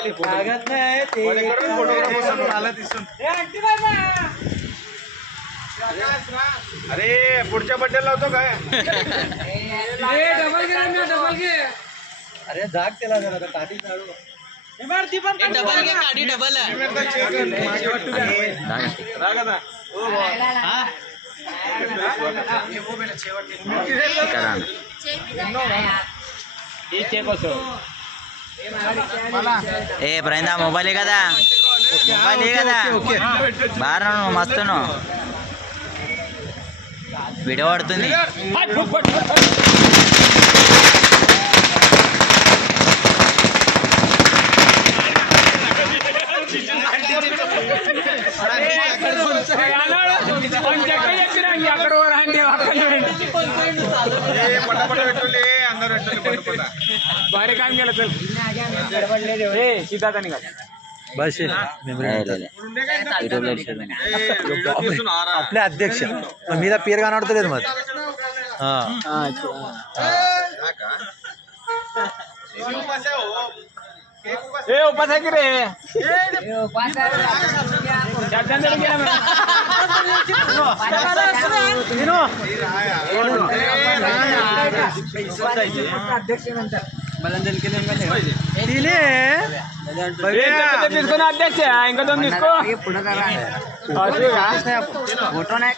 लागत नाही ते. अरे पुढच्या बड्डे लावतो काय? अरे जाग त्याला जरा काठी चालू डबल घे गाडी डबल ఏ బ్రైందా మొబైలే కదా మొబైలే కదా బాగా మస్తు వీడియో పడుతుంది भारी काम केलं चल सीधा निघाल बस आपले अध्यक्ष मी पेर गाणं आवडतं ते मग हा उपास आहे की रे अध्यक्ष इंका दोन दिसको फोटो नाही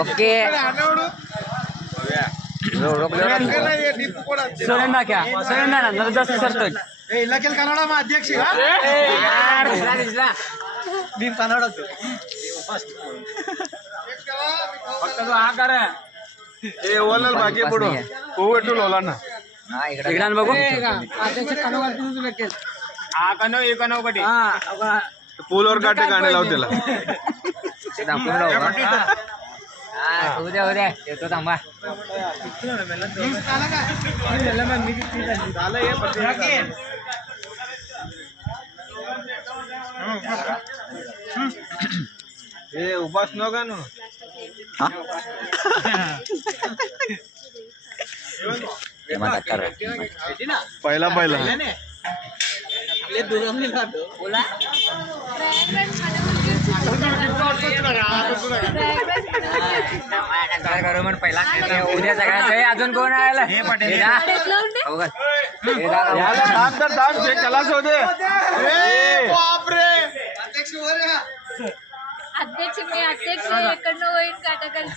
ओके सुरेंदा क्या सुरेंदा ना जबरदस्त सरतोय इलाक्याला कानडा मग अध्यक्ष मी कानडा फक्त तो हा कर ए ओलाल बाकी पुढं कोवटू लोला ना इकडे बघू हा कनो एक कनो कटी पूलवर काटे गाणे लाव त्याला उद्या उद्या येतो थांबा उपास न का नो पहिला पहिला पहिला उद्या सगळ्यात अजून कोण आला कलास होते अध्यक्ष मी अध्यक्ष इकडनं होईल काटाकाल